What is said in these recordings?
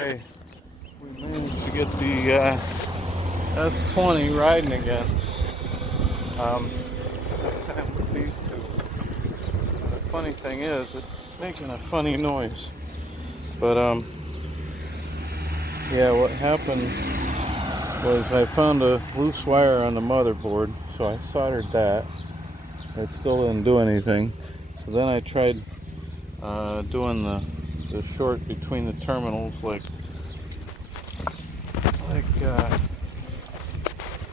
Okay, we managed to get the S20 riding again. That time with these two. And the funny thing is, it's making a funny noise. But yeah, what happened was I found a loose wire on the motherboard, so I soldered that. It still didn't do anything. So then I tried doing the short between the terminals, like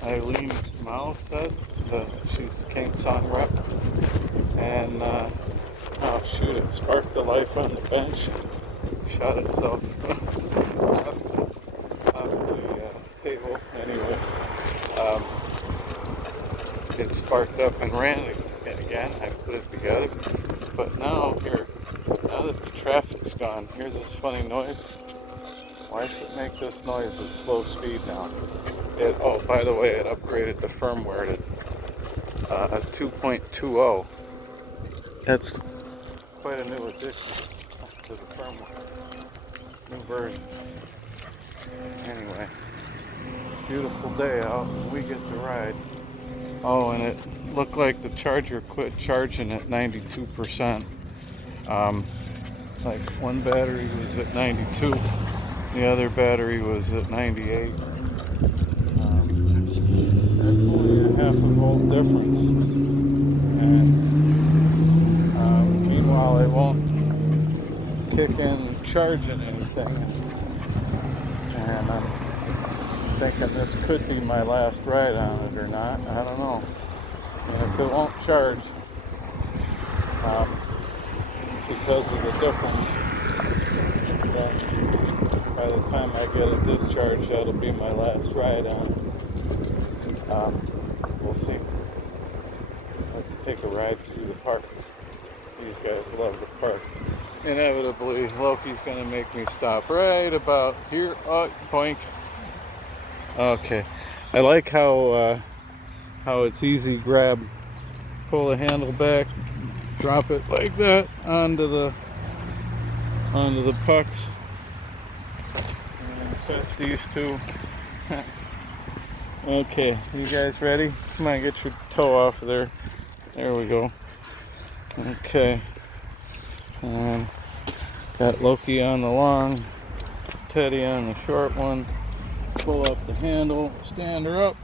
Eileen Mouse said. She's the Kingsong rep, and oh shoot! It sparked the light on the bench, shot itself off the table. Anyway, um, it sparked up and ran again. I put it together, but now that the traffic's gone, hear this funny noise. Why does it make this noise at slow speed now? Oh, by the way, it upgraded the firmware to 2.20. That's quite a new addition to the firmware. New version. Anyway, beautiful day out. We get to ride. Oh, and it looked like the charger quit charging at 92%. Like one battery was at 92, the other battery was at 98. That's only a half a volt difference. And meanwhile, it won't kick in charging anything. And I'm thinking this could be my last ride on it or not. I don't know. And if it won't charge, because of the difference, then by the time I get it discharged, that'll be my last ride on it. We'll see. Let's take a ride through the park. These guys love the park. Inevitably, Loki's gonna make me stop right about here. Oh, boink. Okay. I like how it's easy grab, pull the handle back, drop it like that onto the pucks. And test these two. Okay, you guys ready? Come on, get your toe off of there. There we go. Okay. And got Loki on the long, Teddy on the short one. Pull up the handle, stand her up.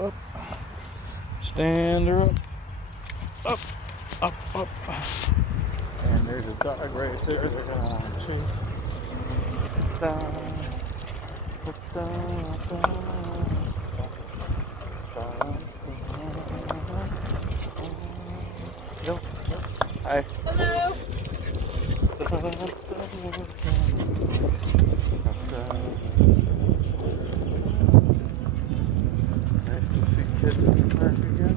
Up. Stand her up. Up. Up. Up. And there's a dog right there they're gonna want to chase. Down. Yep. Hi. Hello. Nice to see kids in the park again.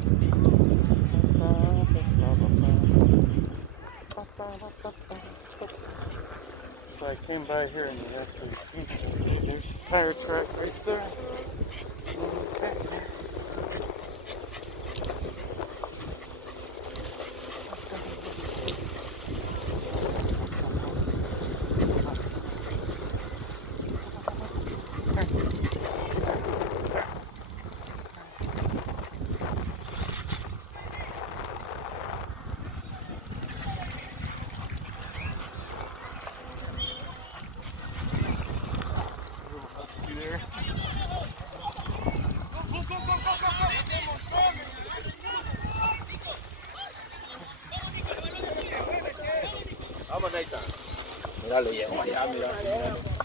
So I came by here in the S22. There's the tire track right there. Okay. Vamos, Nathan. Míralo, viejo, allá, míralo.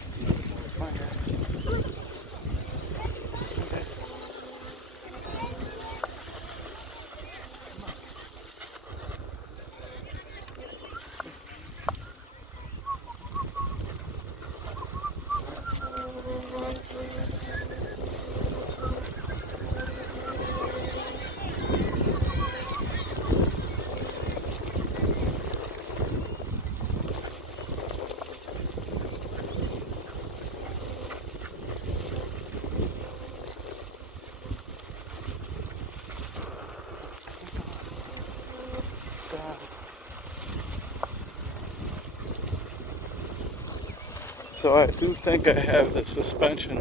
So I do think I have the suspension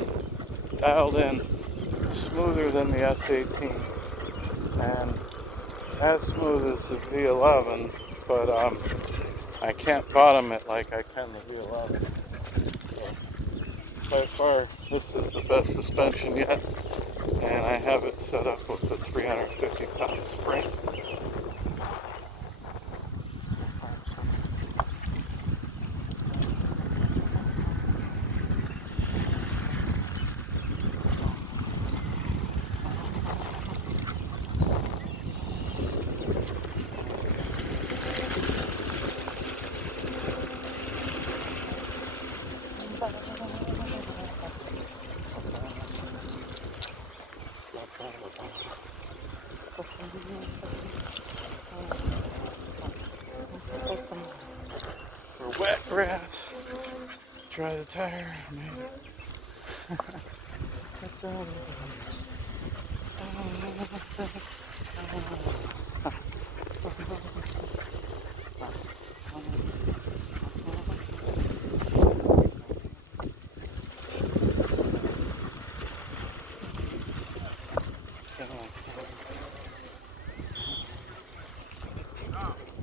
dialed in smoother than the S18 and as smooth as the V11, but I can't bottom it like I can the V11. So by far, this is the best suspension yet, and I have it set up with the 350-pound spring. For wet grass, dry the tire, man.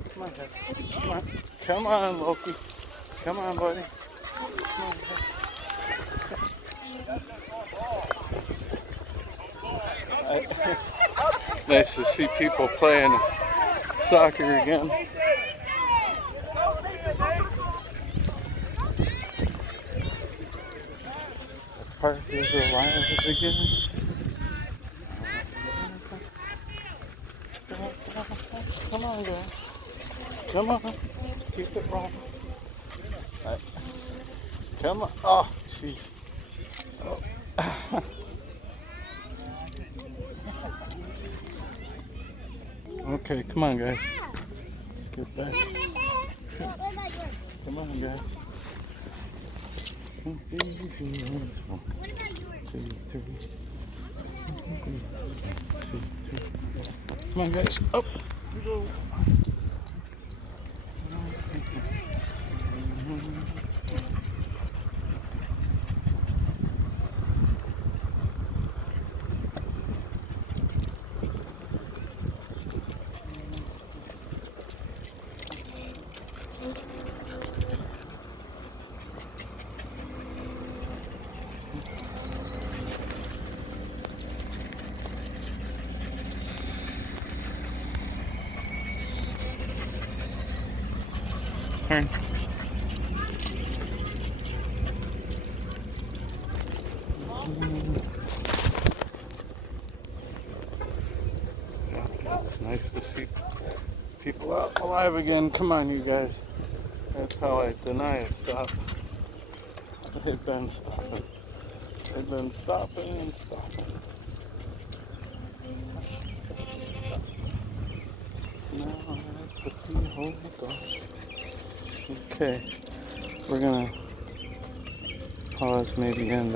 Come on, guys. Come on. Come on, Loki. Come on, buddy. Come on, nice to see people playing soccer again. The park is alive again. Come on, guys. Come on. Keep it rolling. Right. Come on. Oh, jeez. Oh. Okay, come on, guys. Let's get back. Come on, guys. It's easy. One, two, three. Come on, guys. Up. You go. Turn. It's nice to see people out alive again. Come on, you guys. That's how I deny a stop. They've been stopping. They've been stopping and stopping. Now I put the whole dog. Okay, we're gonna pause, maybe end